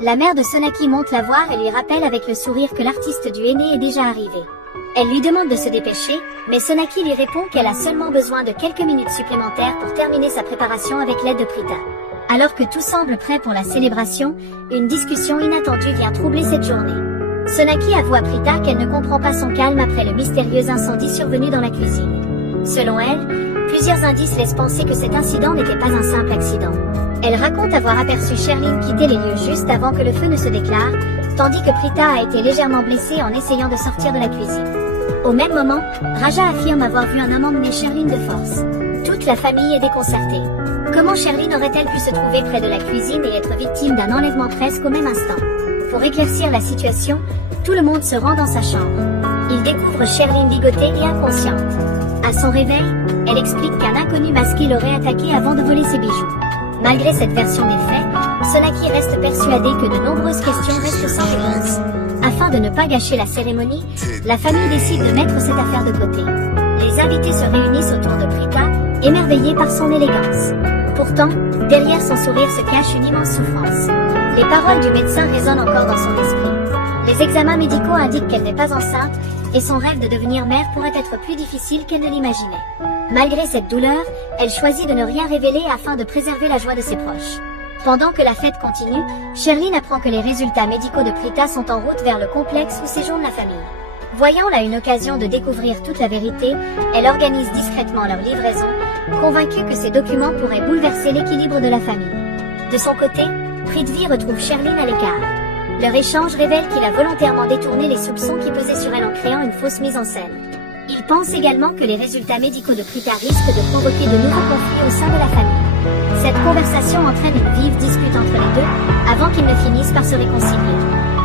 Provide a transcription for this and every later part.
La mère de Sonaki monte la voir et lui rappelle avec le sourire que l'artiste du aîné est déjà arrivé. Elle lui demande de se dépêcher, mais Sonaki lui répond qu'elle a seulement besoin de quelques minutes supplémentaires pour terminer sa préparation avec l'aide de Prita. Alors que tout semble prêt pour la célébration, une discussion inattendue vient troubler cette journée. Sonaki avoue à Prita qu'elle ne comprend pas son calme après le mystérieux incendie survenu dans la cuisine. Selon elle, plusieurs indices laissent penser que cet incident n'était pas un simple accident. Elle raconte avoir aperçu Sherlyn quitter les lieux juste avant que le feu ne se déclare, tandis que Prita a été légèrement blessée en essayant de sortir de la cuisine. Au même moment, Raja affirme avoir vu un homme emmener Sherlyn de force. Toute la famille est déconcertée. Comment Sherlyn aurait-elle pu se trouver près de la cuisine et être victime d'un enlèvement presque au même instant? Pour éclaircir la situation, tout le monde se rend dans sa chambre. Il découvre Sherlyn ligotée et inconsciente. À son réveil, elle explique qu'un inconnu masqué l'aurait attaquée avant de voler ses bijoux. Malgré cette version des faits, Sonaki reste persuadée que de nombreuses questions restent sans réponse. Afin de ne pas gâcher la cérémonie, la famille décide de mettre cette affaire de côté. Les invités se réunissent autour de Prita, émerveillés par son élégance. Pourtant, derrière son sourire se cache une immense souffrance. Les paroles du médecin résonnent encore dans son esprit. Les examens médicaux indiquent qu'elle n'est pas enceinte, et son rêve de devenir mère pourrait être plus difficile qu'elle ne l'imaginait. Malgré cette douleur, elle choisit de ne rien révéler afin de préserver la joie de ses proches. Pendant que la fête continue, Sherlyn apprend que les résultats médicaux de Prita sont en route vers le complexe où séjourne la famille. Voyant là une occasion de découvrir toute la vérité, elle organise discrètement leur livraison, convaincue que ces documents pourraient bouleverser l'équilibre de la famille. De son côté, Prithvi retrouve Sherlyn à l'écart. Leur échange révèle qu'il a volontairement détourné les soupçons qui pesaient sur elle en créant une fausse mise en scène. Il pense également que les résultats médicaux de Prita risquent de provoquer de nouveaux conflits au sein de la famille. Cette conversation entraîne une vive dispute entre les deux, avant qu'ils ne finissent par se réconcilier.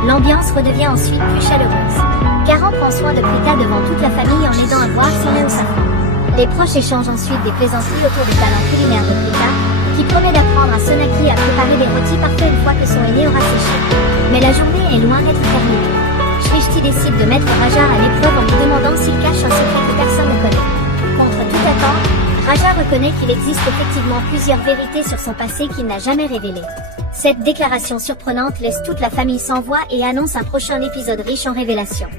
L'ambiance redevient ensuite plus chaleureuse. Karan prend soin de Prita devant toute la famille en aidant à boire son lait au safran. Les proches échangent ensuite des plaisanteries autour des talents culinaires de Prita, qui promet d'apprendre à Sonaki à préparer des rôtis parfaits une fois que son aîné aura séché. Mais la journée est loin d'être terminée. Shrishti décide de mettre Raja à l'épreuve en lui demandant s'il cache un secret que personne ne connaît. Contre toute attente, Raja reconnaît qu'il existe effectivement plusieurs vérités sur son passé qu'il n'a jamais révélées. Cette déclaration surprenante laisse toute la famille sans voix et annonce un prochain épisode riche en révélations.